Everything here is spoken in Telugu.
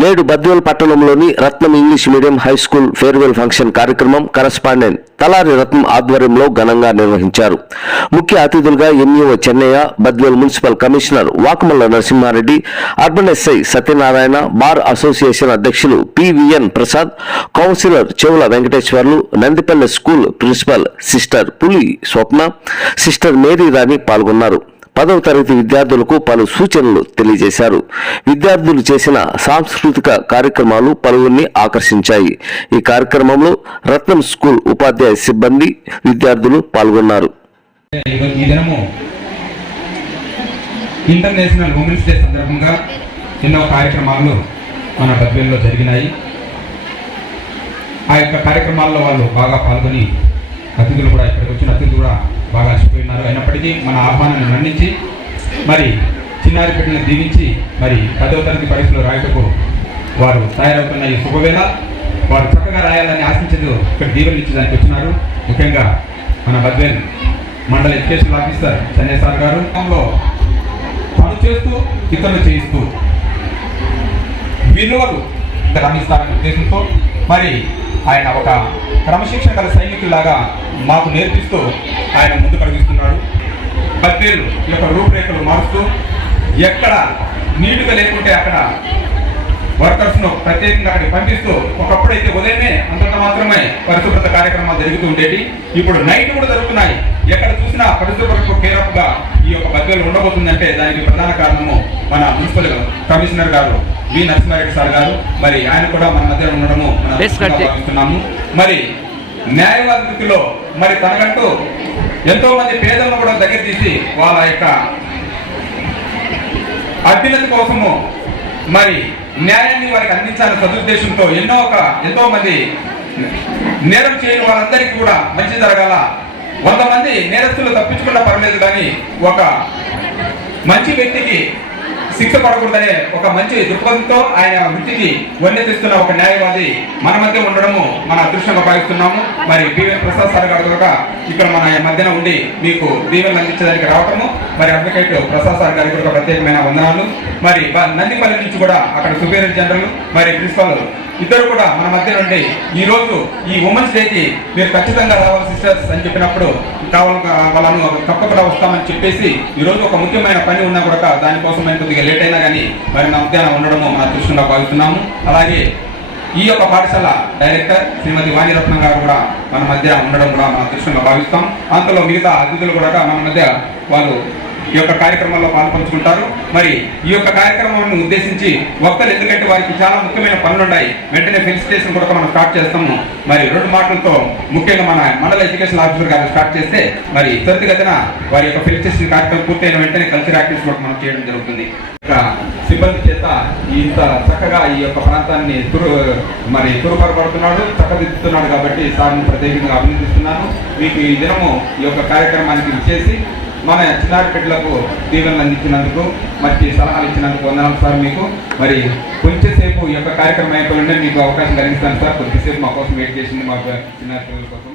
నేడు బద్వేల్ పట్టణంలోని Ratnam English medium high school farewell function కార్యక్రమం కరస్పాండెంట్ తలారి రత్నం ఆధ్వర్యంలో ఘనంగా నిర్వహించారు. ముఖ్య అతిథులుగా MEO Chennaiah Badvel municipal commissioner Vakamalla Narasimha Reddy urban SI Satyanarayana bar association అధ్యక్షులు PVN Prasad councillor Chevula Venkateswarlu Nandipalle school principal sister Puli Swapna sister Mary రాణి పాల్గొన్నారు. పదవ తరగతి విద్యార్థులకు పలు సూచనలు తెలియజేశారు. విద్యార్థులు చేసిన సాంస్కృతిక కార్యక్రమాలు పలువురిని ఆకర్షించాయి. ఈ కార్యక్రమంలో రత్నం స్కూల్ ఉపాధ్యాయ సిబ్బంది విద్యార్థులు పాల్గొన్నారు. ఇంటర్నేషనల్ ఉమెన్స్ డే సందర్భంగా ఎన్నో కార్యక్రమాలు మన బద్వేల్లో జరిగినాయి. ఆ యొక్క కార్యక్రమాల్లో వాళ్ళు బాగా పాల్గొని అతిథులు కూడా ఇక్కడికి వచ్చిన అతిథులు కూడా బాగా అలసిపోయినారు అయినప్పటికీ మన ఆహ్వానాన్ని మన్నించి మరి చిన్నారి బిడ్డలను దీవించి మరి పదవ తరగతి పరీక్షలు రాయటకు వారు తయారవుతున్న ఈ శుభవేళ వారు చక్కగా రాయాలని ఆశించదు ఇక్కడ దీవెనలు ఇచ్చేదానికి వచ్చినారు. ముఖ్యంగా మన బద్వేల్ మండల ఎడ్యుకేషన్ ఆఫీసర్ సంజయ్ సార్ గారు. లో పని చేస్తూ ఇతరులు చేయిస్తూ విలువలు గ్రహిస్తారనే ఉద్దేశంతో మరి ఆయన ఒక క్రమశిక్షణ గల సైనికులాగా మాకు నేర్పిస్తూ ఆయన ముందు కలిగిస్తున్నాడు బద్దీలు యొక్క రూపురేఖలు మారుస్తూ ఎక్కడ నీటుగా లేకుంటే అక్కడ వర్కర్స్ను ప్రత్యేకంగా అక్కడికి పంపిస్తూ ఒకప్పుడైతే ఉదయమే అంతంత మాత్రమే పరిశుభ్రత కార్యక్రమాలు జరుగుతూ ఉండేవి. ఇప్పుడు నైట్ కూడా జరుగుతున్నాయి. ఎక్కడ చూసినా పరిశుభ్రతకు కేరప్గా ఈ యొక్క బద్వేలు ఉండబోతుందంటే దానికి ప్రధాన కారణము మన మున్సిపల్ కమిషనర్ గారు వి నరసింహారెడ్డి సార్ గారు. మరి ఆయన కూడా మన మధ్య ఉండడము భావిస్తున్నాము. మరి న్యాయవాద వృత్తిలో మరి తనకంటూ ఎంతో మంది పేదలను కూడా దగ్గర తీసి వాళ్ళ యొక్క అభ్యున్నతి కోసము మరి న్యాయాన్ని వారికి అందించాలని సదుద్దేశంతో ఎన్నో ఒక ఎంతో మంది నేరం చేయని వాళ్ళందరికీ కూడా మంచి జరగాల. వంద మంది నేరస్తులు తప్పించుకున్నా పర్లేదు కానీ ఒక మంచి వ్యక్తికి శిక్ష పడకూడదనే ఒక మంచి దృక్పథంతో ఆయన వృత్తికి వన్నె ఒక న్యాయవాది మన మధ్య ఉండడము మన అదృష్టంగా భావిస్తున్నాము. మరి బివెన్ ప్రసాద్ సార్ గారు కూడా ఇక్కడ మన మధ్యన ఉండి మీకు దీవెనలు అందించడానికి రావటము. మరి అడ్వకేట్ ప్రసాద్ సార్ గారికి కూడా ప్రత్యేకమైన వందనాలు. మరి నందిపల్లి నుంచి కూడా అక్కడ సుపీరియర్ జనరల్ మరి ప్రిన్సిపాల్ ఇద్దరు కూడా మన మధ్య నుండి ఈ రోజు ఈ ఉమెన్స్ డేకి మీరు ఖచ్చితంగా రావాలి సిస్టర్స్ అని చెప్పినప్పుడు కావాలి వాళ్ళను తప్పకుండా వస్తామని చెప్పేసి ఈ రోజు ఒక ముఖ్యమైన పని ఉన్నా కూడా దానికోసం మేము కొద్దిగా లేట్ అయినా కానీ మరి నా మధ్యాహ్నం ఉండడము మన అదృష్టంగా భావిస్తున్నాము. అలాగే ఈ యొక్క పాఠశాల డైరెక్టర్ శ్రీమతి వాణిరత్నం గారు కూడా మన మధ్య ఉండడం కూడా మన అదృష్టంగా భావిస్తాం. అంతలో మిగతా అతిథులు కూడా మన మధ్య వాళ్ళు ఈ యొక్క కార్యక్రమంలో పాల్పంచుకుంటారు. మరి ఈ యొక్క కార్యక్రమాన్ని ఉద్దేశించి వక్తలు ఎందుకంటే వారికి చాలా ముఖ్యమైన పనులు ఉన్నాయి వెంటనే ఫెలిసిటేషన్ కూడా మనం స్టార్ట్ చేస్తాము. మరి రెండు మాటలతో ముఖ్యంగా మన మండల ఎడ్యుకేషన్ ఆఫీసర్ గారు స్టార్ట్ చేస్తే మరి త్వరితగతిన వారి యొక్క ఫెలిసిటేషన్ కార్యక్రమం పూర్తయిన వెంటనే కల్చర్ యాక్టివిటీస్ కూడా మనం చేయడం జరుగుతుంది. సిబ్బంది చేత ఇంత చక్కగా ఈ యొక్క ప్రాంతాన్ని తురు మరి తురుపరపడుతున్నాడు చక్కదిద్దుతున్నాడు కాబట్టి సార్ని ప్రత్యేకంగా అభినందిస్తున్నాను. మీకు ఈ దినము ఈ యొక్క కార్యక్రమానికి ఇచ్చేసి మన చిన్నారి దీవెనలు అందించినందుకు మంచి సలహాలు ఇచ్చినందుకు వందనాలు సార్ మీకు. మరి కొంచెంసేపు ఈ యొక్క కార్యక్రమం అయిపోయింటే మీకు అవకాశం కలిగిస్తాను సార్. కొద్దిసేపు మా కోసం వెయిట్ చేసింది మా చిన్నారి పిల్లల కోసం.